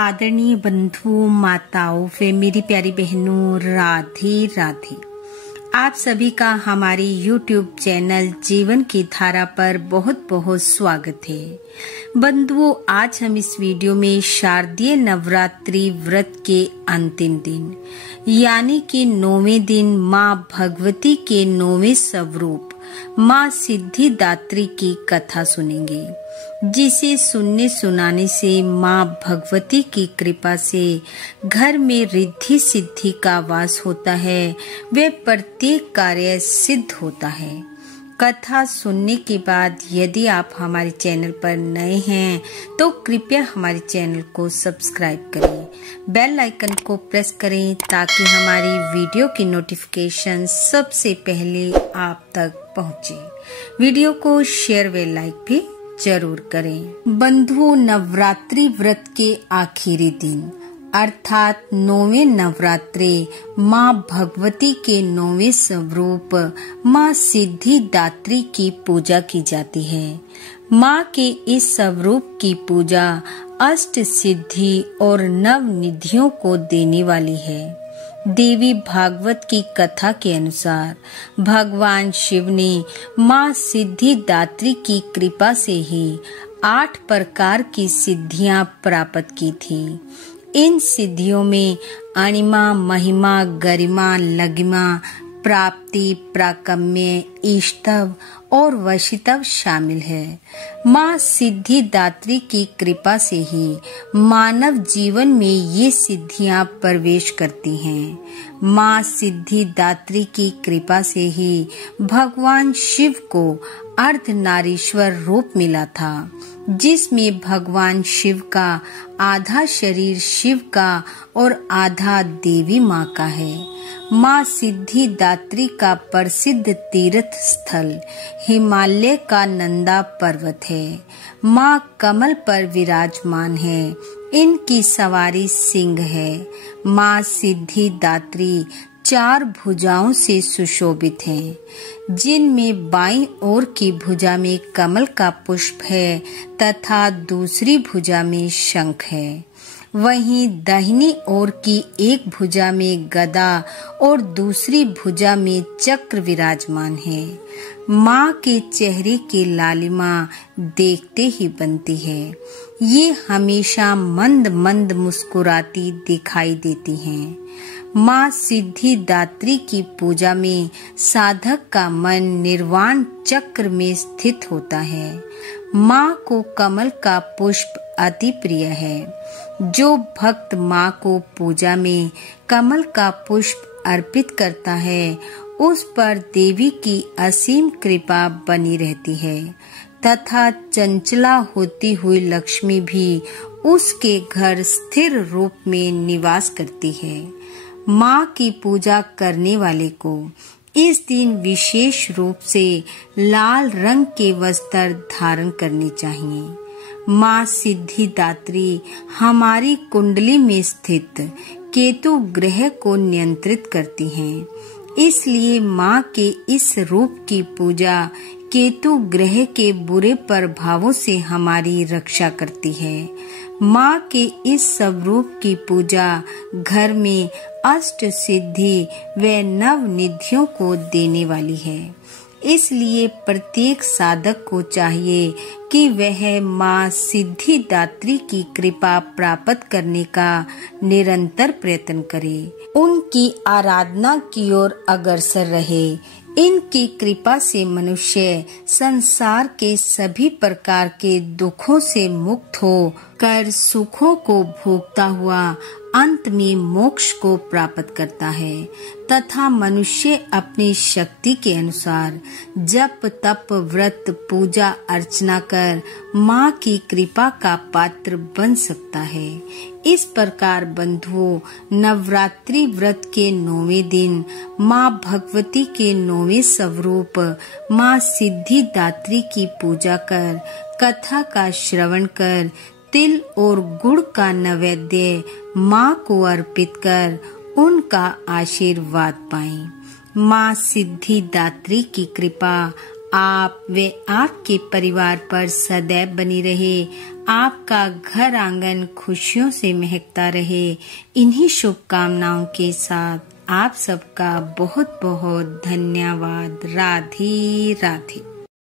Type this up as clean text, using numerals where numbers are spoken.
आदरणीय बंधुओं, माताओं व मेरी प्यारी बहनों, राधे राधे। आप सभी का हमारे YouTube चैनल जीवन की धारा पर बहुत बहुत स्वागत है। बंधुओं, आज हम इस वीडियो में शारदीय नवरात्रि व्रत के अंतिम दिन यानी कि 9वें दिन माँ भगवती के 9वें स्वरूप माँ सिद्धिदात्री की कथा सुनेंगे, जिसे सुनने सुनाने से माँ भगवती की कृपा से घर में रिद्धि सिद्धि का वास होता है, वे प्रत्येक कार्य सिद्ध होता है। कथा सुनने के बाद यदि आप हमारे चैनल पर नए हैं तो कृपया हमारे चैनल को सब्सक्राइब करें, बेल आइकन को प्रेस करें ताकि हमारी वीडियो की नोटिफिकेशन सबसे पहले आप तक पहुंचे। वीडियो को शेयर व लाइक भी जरूर करें। बंधुओं, नवरात्रि व्रत के आखिरी दिन अर्थात 9वें नवरात्रे माँ भगवती के 9वें स्वरूप माँ सिद्धिदात्री की पूजा की जाती है। माँ के इस स्वरूप की पूजा अष्ट सिद्धि और नव निधियों को देने वाली है। देवी भागवत की कथा के अनुसार भगवान शिव ने माँ सिद्धिदात्री की कृपा से ही 8 प्रकार की सिद्धियां प्राप्त की थी। इन सिद्धियों में अणिमा, महिमा, गरिमा, लगिमा, प्राप्ति, प्राकम्य, इष्टव और वशितव शामिल है। माँ सिद्धिदात्री की कृपा से ही मानव जीवन में ये सिद्धियां प्रवेश करती हैं। माँ सिद्धिदात्री की कृपा से ही भगवान शिव को अर्धनारीश्वर रूप मिला था, जिसमें भगवान शिव का आधा शरीर शिव का और आधा देवी माँ का है। माँ सिद्धिदात्री का प्रसिद्ध तीर्थ स्थल हिमालय का नंदा पर्वत है। माँ कमल पर विराजमान है, इनकी सवारी सिंह है। माँ सिद्धिदात्री 4 भुजाओं से सुशोभित हैं, जिनमें बाईं ओर की भुजा में कमल का पुष्प है तथा दूसरी भुजा में शंख है। वहीं दाहिनी ओर की एक भुजा में गदा और दूसरी भुजा में चक्र विराजमान है। माँ के चेहरे की लालिमा देखते ही बनती है। ये हमेशा मंद मंद मुस्कुराती दिखाई देती हैं। माँ सिद्धिदात्री की पूजा में साधक का मन निर्वाण चक्र में स्थित होता है। माँ को कमल का पुष्प अति प्रिय है। जो भक्त माँ को पूजा में कमल का पुष्प अर्पित करता है, उस पर देवी की असीम कृपा बनी रहती है तथा चंचला होती हुई लक्ष्मी भी उसके घर स्थिर रूप में निवास करती है। माँ की पूजा करने वाले को इस दिन विशेष रूप से लाल रंग के वस्त्र धारण करने चाहिए। माँ सिद्धिदात्री हमारी कुंडली में स्थित केतु ग्रह को नियंत्रित करती हैं। इसलिए माँ के इस रूप की पूजा केतु ग्रह के बुरे प्रभावों से हमारी रक्षा करती है। माँ के इस स्वरूप की पूजा घर में अष्ट सिद्धि व नव निधियों को देने वाली है। इसलिए प्रत्येक साधक को चाहिए कि वह माँ सिद्धिदात्री की कृपा प्राप्त करने का निरंतर प्रयत्न करे, उनकी आराधना की ओर अग्रसर रहे। इनकी कृपा से मनुष्य संसार के सभी प्रकार के दुखों से मुक्त हो कर सुखों को भोगता हुआ अंत में मोक्ष को प्राप्त करता है तथा मनुष्य अपनी शक्ति के अनुसार जप तप व्रत पूजा अर्चना कर माँ की कृपा का पात्र बन सकता है। इस प्रकार बंधुओं, नवरात्रि व्रत के 9वें दिन माँ भगवती के 9वें स्वरूप माँ सिद्धिदात्री की पूजा कर, कथा का श्रवण कर, तिल और गुड़ का नैवेद्य माँ को अर्पित कर उनका आशीर्वाद पाएं। माँ सिद्धिदात्री की कृपा आप व आपके परिवार पर सदैव बनी रहे। आपका घर आंगन खुशियों से महकता रहे। इन्हीं शुभकामनाओं के साथ आप सबका बहुत बहुत धन्यवाद। राधे राधे।